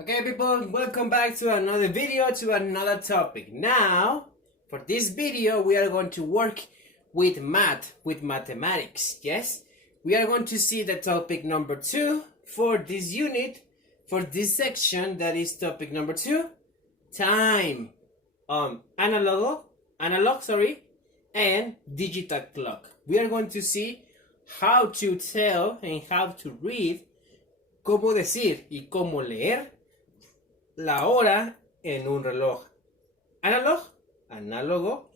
Okay, people, welcome back to another video, to another topic. Now, for this video, we are going to work with mathematics. Yes, we are going to see the topic number 2 for this unit, for this section. That is topic number 2, time. Analog, and digital clock. We are going to see how to tell and how to read, cómo decir y cómo leer la hora en un reloj análogo,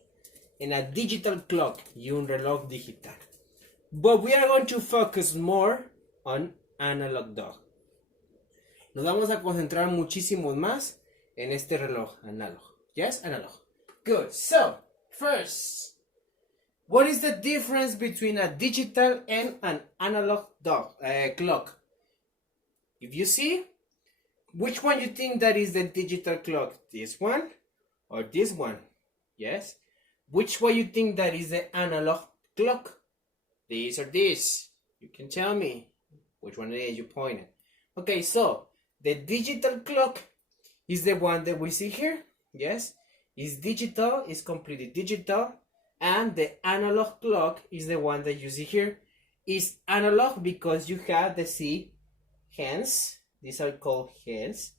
en a digital clock y un reloj digital. But we are going to focus more on analog dog. Nos vamos a concentrar muchísimo más en este reloj analog. Yes, analog. Good. So, first, what is the difference between a digital and an analog clock? If you see, which one you think that is the digital clock? This one or this one? Yes. Which one you think that is the analog clock? This or this? You can tell me which one it is you pointed. Okay, so the digital clock is the one that we see here. Yes, it's digital, it's completely digital, and the analog clock is the one that you see here. It's analog because you have the C hands. These are called hands,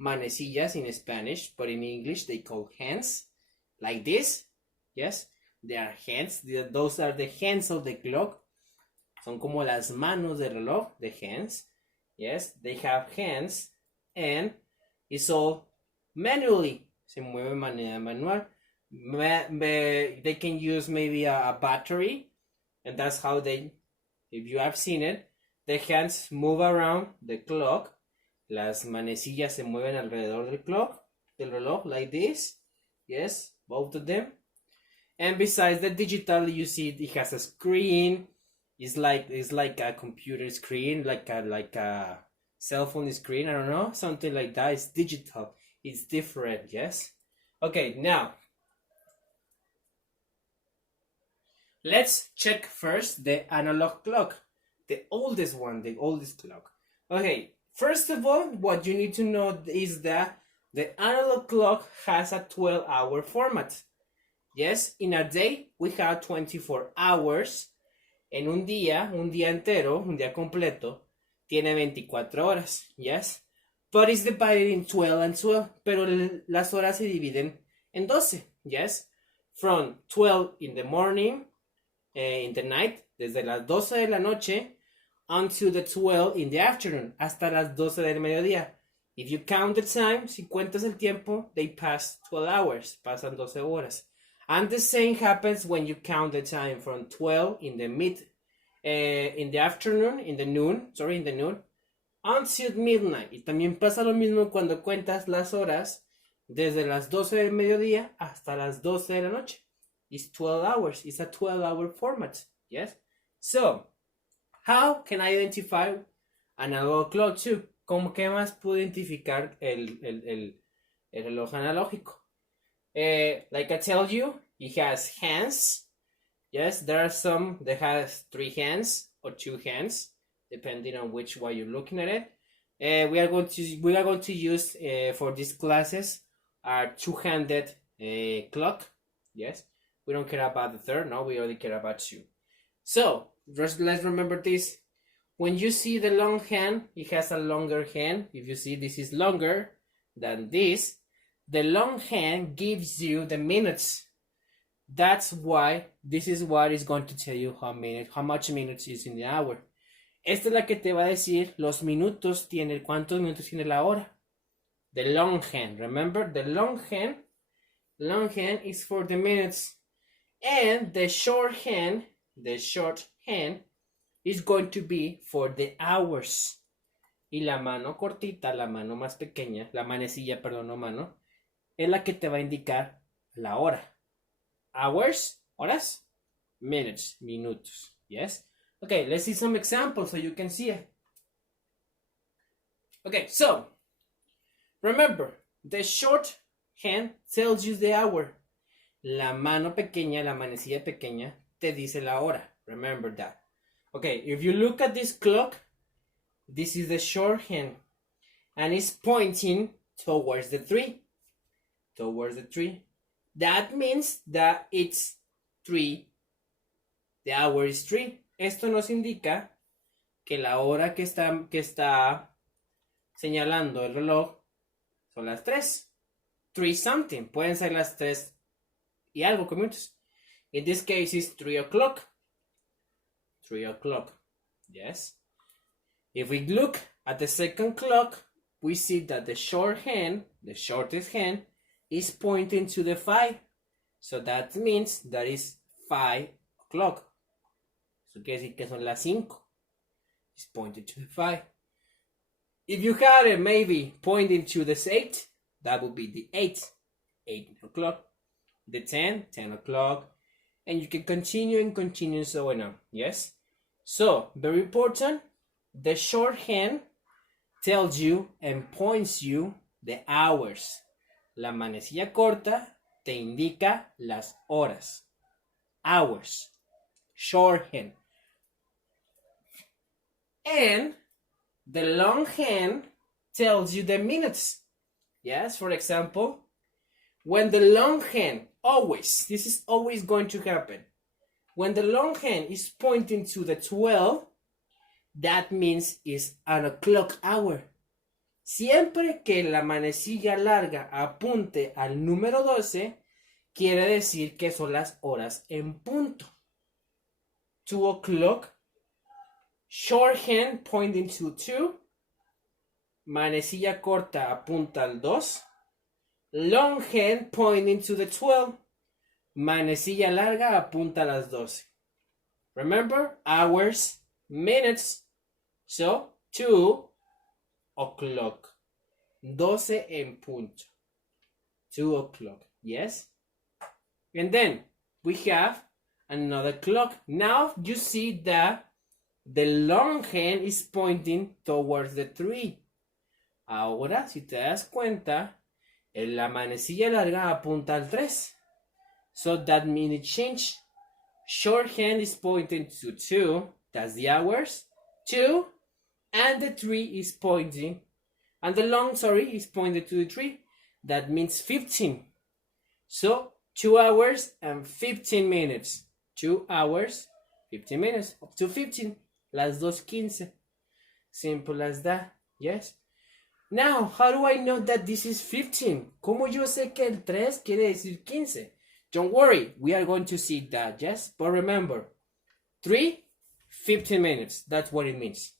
manecillas in Spanish, but in English they call hands, like this. Yes, they are hands. Those are the hands of the clock. Son como las manos del reloj, the hands. Yes, they have hands, and it's all manually. Se mueve de manera manual. They can use maybe a battery, and that's how they, if you have seen it, the hands move around the clock. Las manecillas se mueven alrededor del reloj, like this. Yes, both of them. And besides the digital, you see it has a screen. It's like a computer screen, like a cell phone screen. I don't know, something like that. It's digital. It's different. Yes. Okay, now let's check first the analog clock, the oldest one, the oldest clock. Okay. First of all, what you need to know is that the analog clock has a 12-hour format. Yes, in a day, we have 24 hours. En un día entero, un día completo, tiene 24 horas. Yes, but it's divided in 12 and 12. Pero las horas se dividen en 12. Yes, from 12 in the morning, in the night, desde las 12 de la noche, until the 12 in the afternoon, hasta las 12 del mediodía. If you count the time, si cuentas el tiempo, they pass 12 hours, pasan 12 horas. And the same happens when you count the time from 12 in the in the afternoon, in the noon, until midnight. Y también pasa lo mismo cuando cuentas las horas desde las 12 del mediodía hasta las 12 de la noche. It's 12 hours. It's a 12-hour format. Yes? So, how can I identify analog clock too? ¿Cómo que más puedo identificar el reloj analógico? Like I tell you, it has hands. Yes, there are some that has 3 hands or 2 hands, depending on which way you're looking at it. We are going to use for these classes our 2-handed clock. Yes, we don't care about the third. No, we only care about 2. So let's remember this. When you see the long hand, it has a longer hand. If you see this is longer than this, the long hand gives you the minutes. That's why this is what is going to tell you how much minutes is in the hour. Esta es la que te va a decir los minutos cuántos minutos tiene la hora. The long hand, remember, the long hand is for the minutes, and the short hand is going to be for the hours. Y la mano cortita, la mano más pequeña, la manecilla, perdón, no mano, es la que te va a indicar la hora. Hours, horas, minutes, minutos. Yes? Okay, let's see some examples so you can see it. Okay, so, remember, the short hand tells you the hour. La mano pequeña, la manecilla pequeña, te dice la hora. Remember that. Okay, if you look at this clock, this is the short hand. and it's pointing towards the 3. Towards the 3. That means that it's 3. The hour is 3. Esto nos indica que la hora que está señalando el reloj son las 3. 3 something. Pueden ser las 3 y algo minutos. In this case, it's 3 o'clock. 3 o'clock. Yes. If we look at the second clock, we see that the shorthand, the shortest hand, is pointing to the 5. So that means that is 5 o'clock. Eso quiere decir que son las 5. It's pointing to the 5. If you had it maybe pointing to the 8, that would be the 8. 8 o'clock. The 10, 10 o'clock. And you can continue and continue so on. Yes? So, very important, the shorthand tells you and points you the hours. La manecilla corta te indica las horas. Hours. Shorthand. And the longhand tells you the minutes. Yes, for example, when the longhand always, this is always going to happen. When the longhand is pointing to the 12, that means it's an o'clock hour. Siempre que la manecilla larga apunte al número 12, quiere decir que son las horas en punto. 2 o'clock, shorthand pointing to 2, manecilla corta apunta al 2, longhand pointing to the 12, manecilla larga apunta a las 12. Remember, hours, minutes, so 2 o'clock. 12 en punto. 2 o'clock, yes? And then we have another clock. Now you see that the long hand is pointing towards the 3. Ahora, si te das cuenta, la manecilla larga apunta al 3. So that means it changed. Shorthand is pointing to 2. That's the hours. 2. And the 3 is pointing. And the long, is pointed to the 3. That means 15. So 2 hours and 15 minutes. 2 hours, 15 minutes. Up to 15. Las 2:15. Simple as that. Yes. Now, how do I know that this is 15? ¿Cómo yo sé que el 3 quiere decir 15? Don't worry, we are going to see that, yes? But remember, 3, 15 minutes. That's what it means.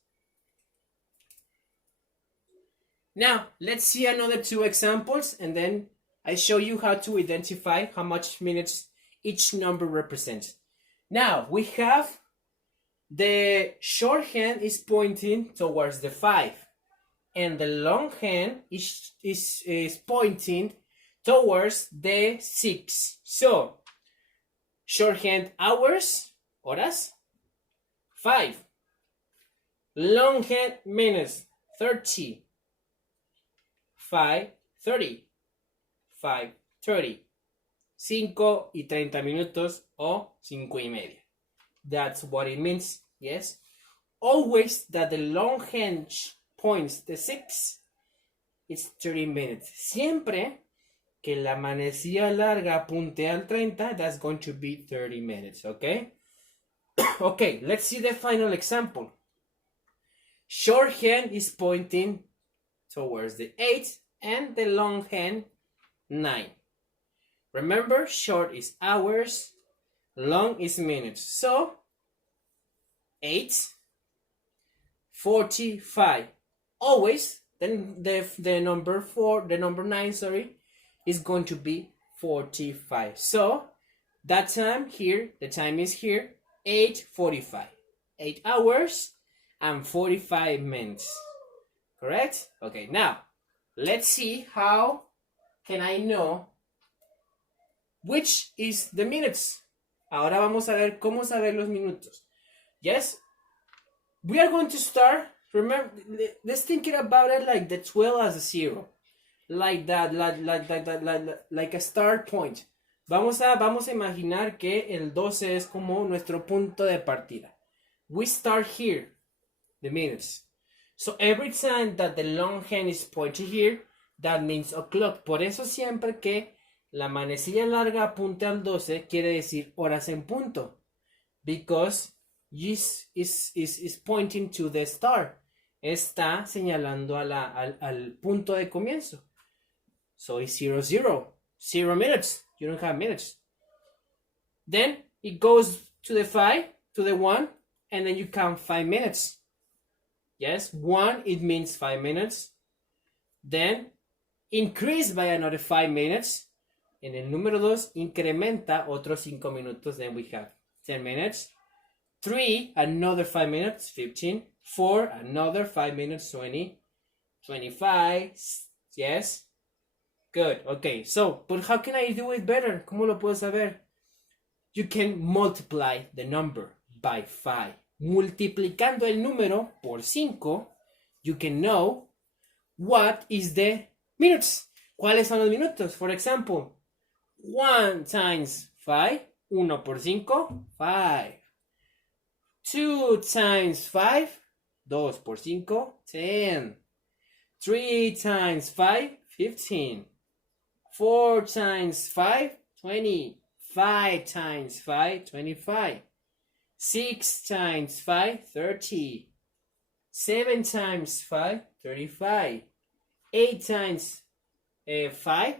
Now, let's see another 2 examples, and then I show you how to identify how much minutes each number represents. Now, we have the shorthand is pointing towards the 5, and the long hand is pointing towards the 6. So, shorthand hours, horas, 5. Longhand minutes, 30. 5:30. 5:30. 5:30 minutos o 5:30. That's what it means, yes? Always that the long hand points the 6, it's 30 minutes. Siempre que la manecilla larga apunte al 30, that's going to be 30 minutes, okay? Okay, let's see the final example. Shorthand is pointing towards the 8 and the long hand 9. Remember, short is hours, long is minutes. So 8:45. Always then the number 9, is going to be 45. So that time here, the time is here, 8:45. 8 hours and 45 minutes. Correct? Okay, now let's see how can I know which is the minutes. Ahora vamos a ver cómo saber los minutos. Yes? We are going to start. Remember, let's think about it like the 12 as a 0. Like that, like a start point. Vamos a imaginar que el 12 es como nuestro punto de partida. We start here, the minutes. So every time that the long hand is pointed here, that means o'clock. Por eso siempre que la manecilla larga apunte al 12 quiere decir horas en punto. Because this is pointing to the star. Está señalando al punto de comienzo. So it's 0, 0. 0 minutes. You don't have minutes. Then it goes to the 5, to the 1, and then you count 5 minutes. Yes, 1, it means 5 minutes. Then increase by another 5 minutes. En el número 2 incrementa otros 5 minutos. Then we have 10 minutes. 3, another 5 minutes, 15. 4, another 5 minutes, 20. 25, yes. Good, okay, so, but how can I do it better? ¿Cómo lo puedo saber? You can multiply the number by 5. Multiplicando el número por 5, you can know what is the minutes. ¿Cuáles son los minutos? For example, 1 times 5, 1 por 5, 5. 2 times 5, 2 por 5, 10. 3 times 5, 15. 4 times 5, 20. 5 times 5, 25. 6 times 5, 30. 7 times 5, 35. 8 times 5,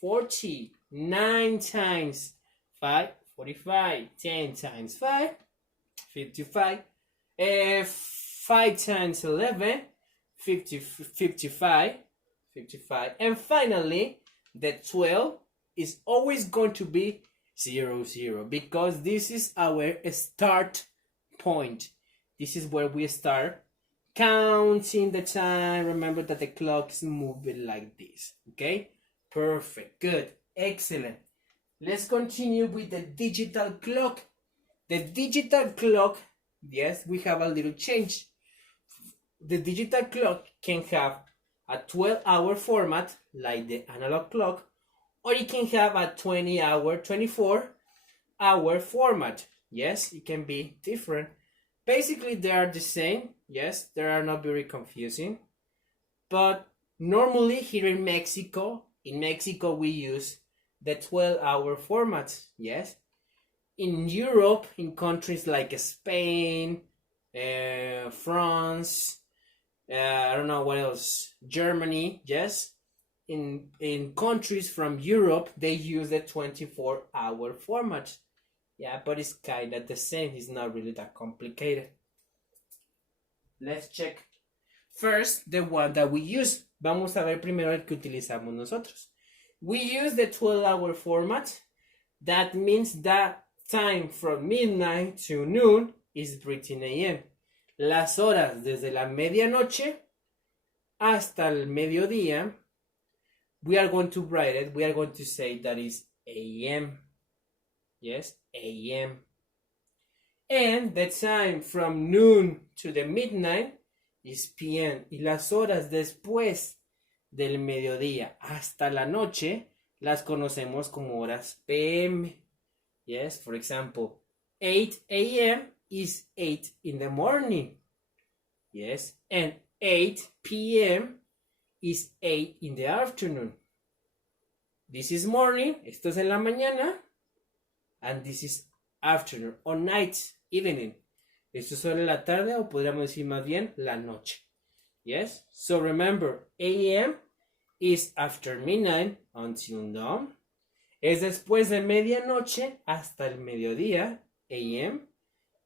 40. 9 times 5, 45. 10 times 5, 55. 5 times 11, 55. And finally, the 12 is always going to be 0, 0, because this is our start point. This is where we start counting the time. Remember that the clock is moving like this. Okay, perfect, good, excellent. Let's continue with the digital clock. The digital clock, yes, we have a little change. The digital clock can have a 12-hour format like the analog clock, or it can have a 20-hour, 24-hour format. Yes, it can be different. Basically, they are the same. Yes, they are not very confusing. But normally here in Mexico we use the 12-hour format. Yes. In Europe, in countries like Spain, France, I don't know what else, Germany, yes. In countries from Europe, they use the 24-hour format. Yeah, but it's kind of the same. It's not really that complicated. Let's check first the one that we use. Vamos a ver primero el que utilizamos nosotros. We use the 12-hour format. That means that time from midnight to noon is 13 a.m. Las horas desde la medianoche hasta el mediodía, we are going to write it. We are going to say that is a.m. Yes, a.m. And the time from noon to the midnight is p.m. Y las horas después del mediodía hasta la noche las conocemos como horas p.m. Yes, for example, 8 a.m. is 8 in the morning. Yes, and 8 p.m. is 8 in the afternoon. This is morning, esto es en la mañana, and this is afternoon, or night, evening. Esto es en la tarde, o podríamos decir más bien la noche. Yes, so remember, a.m. is after midnight until dawn. Es después de medianoche hasta el mediodía, a.m.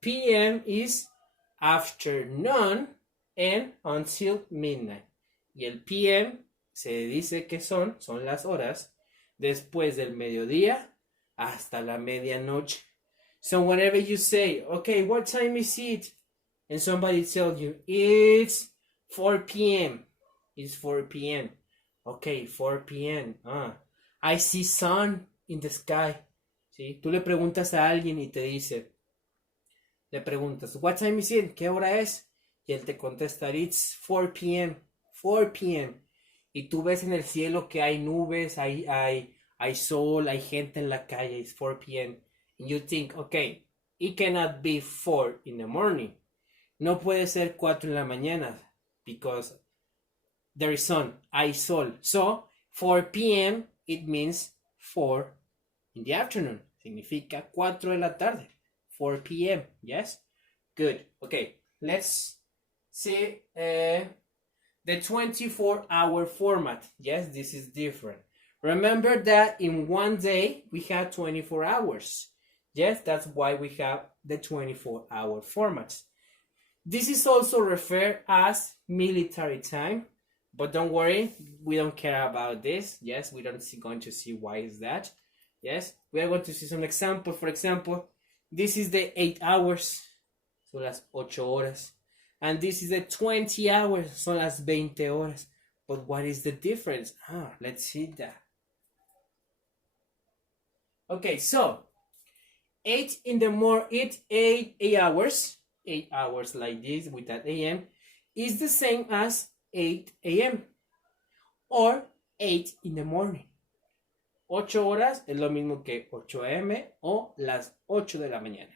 p.m. is afternoon and until midnight. Y el p.m. se dice que son las horas después del mediodía hasta la medianoche. So whenever you say, okay, what time is it? And somebody tells you, it's 4 p.m. It's 4 p.m. Okay, 4 p.m. I see sun in the sky. ¿Sí? Tú le preguntas a alguien y te dice, le preguntas, what time is it? ¿Qué hora es? Y él te contesta, it's 4 p.m. 4 p.m. Y tú ves en el cielo que hay nubes, hay sol, hay gente en la calle, it's 4 p.m. And you think, okay, it cannot be 4 in the morning. No puede ser 4 en la mañana. because there is sun, hay sol. So 4 p.m. it means 4 in the afternoon. Significa 4 de la tarde. 4 p.m. Yes? Good. Okay, let's see the 24-hour format. Yes, this is different. Remember that in one day we have 24 hours. Yes, that's why we have the 24-hour format. This is also referred as military time, but don't worry, we don't care about this. Yes, we don't going to see why is that. Yes, we are going to see some example. For example, this is the 8 hours, son las 8 horas. And this is the 20 hours, son las 20 horas. But what is the difference? Let's see that. Okay, so 8 in the morning, 8 hours, 8 hours like this with that AM is the same as 8 a.m. or 8 in the morning. 8 horas es lo mismo que 8 a.m. o las 8 de la mañana.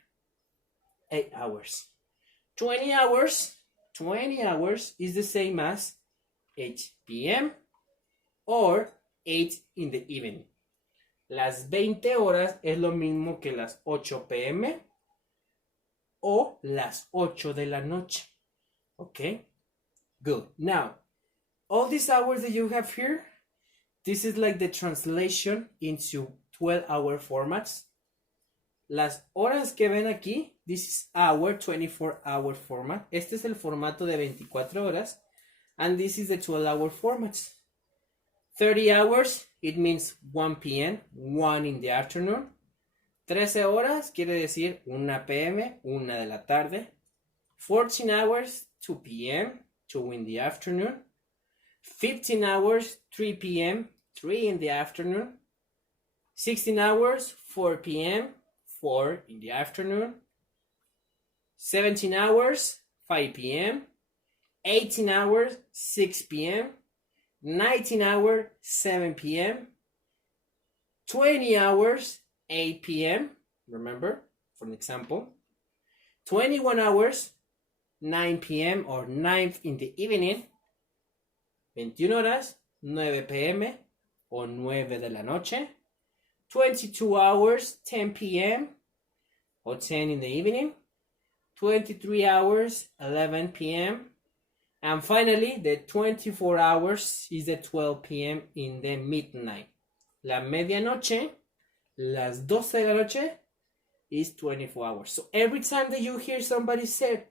8 hours. 20 hours is the same as 8 p.m. or 8 in the evening. Las 20 horas es lo mismo que las 8 p.m. o las 8 de la noche. Okay? Good. Now, all these hours that you have here, this is like the translation into 12-hour formats. Las horas que ven aquí, this is our 24-hour format. Este es el formato de 24 horas. And this is the 12-hour formats. 30 hours, it means 1 p.m., 1 in the afternoon. 13 horas quiere decir 1 p.m., 1 de la tarde. 14 hours, 2 p.m., 2 in the afternoon. 15 hours, 3 p.m., 3 in the afternoon. 16 hours, 4 p.m., 4 in the afternoon. 17 hours, 5 p.m. 18 hours, 6 p.m. 19 hours, 7 p.m. 20 hours, 8 p.m. Remember, for an example. 21 hours, 9 p.m. or 9 in the evening. 21 horas, 9 p.m. o 9 de la noche. 22 hours, 10 p.m. or 10 in the evening. 23 hours, 11 p.m. And finally, the 24 hours is the 12 p.m. in the midnight. La medianoche, las 12 de la noche, is 24 hours. So every time that you hear somebody say,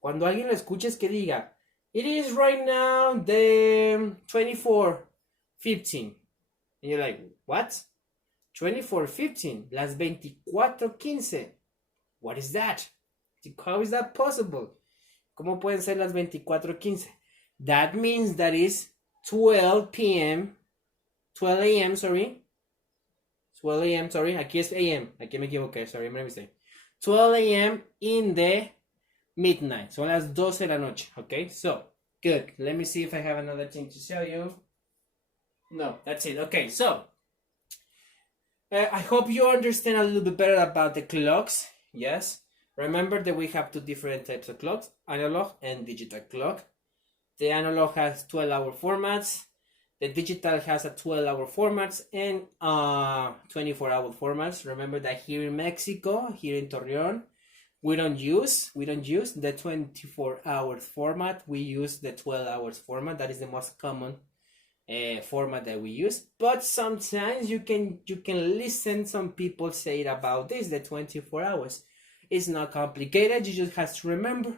cuando alguien lo escuches que diga, it is right now the 24:15. And you're like, what? 24:15, las 24:15. What is that? How is that possible? ¿Cómo pueden ser las 24:15? That means that is 12 p.m. 12 a.m. sorry. 12 a.m. sorry. Aquí es a.m. Aquí me equivoqué. Sorry, my mistake. 12 a.m. in the midnight. Son las 12 de la noche. Okay, so good. Let me see if I have another thing to show you. No, that's it. Okay, so I hope you understand a little bit better about the clocks. Yes. Remember that we have two different types of clocks, analog and digital clock. The analog has 12-hour formats. The digital has a 12-hour formats and 24-hour formats. Remember that here in Mexico, here in Torreon, we don't use the 24-hour format. We use the 12 hours format. That is the most common format that we use. But sometimes you can listen some people say about this, the 24 hours. It's not complicated. You just have to remember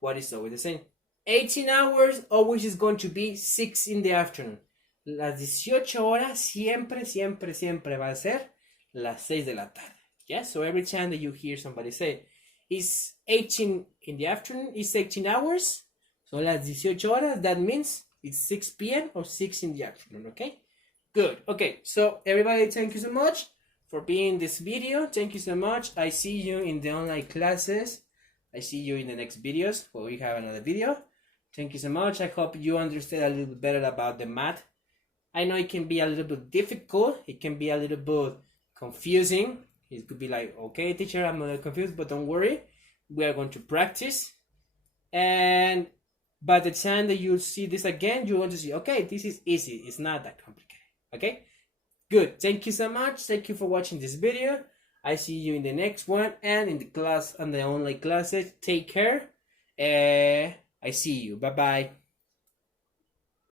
what is always the same. 18 hours always is going to be 6 in the afternoon. Las 18 horas siempre va a ser las 6 de la tarde. Yeah, so every time that you hear somebody say, it's 18 in the afternoon, it's 18 hours, so las 18 horas, that means it's 6 p.m. or 6 in the afternoon, okay? Good, okay, so everybody, thank you so much for being in this video. Thank you so much. I see you in the online classes. I see you in the next videos where we have another video. Thank you so much. I hope you understand a little bit better about the math. I know it can be a little bit difficult. It can be a little bit confusing. It could be like, okay, teacher, I'm a little confused, but don't worry. We are going to practice. And by the time that you see this again, you're going to see, okay, this is easy. It's not that complicated. Okay? Good. Thank you so much. Thank you for watching this video. I see you in the next one and in the class, on the online classes. Take care. I see you. Bye-bye.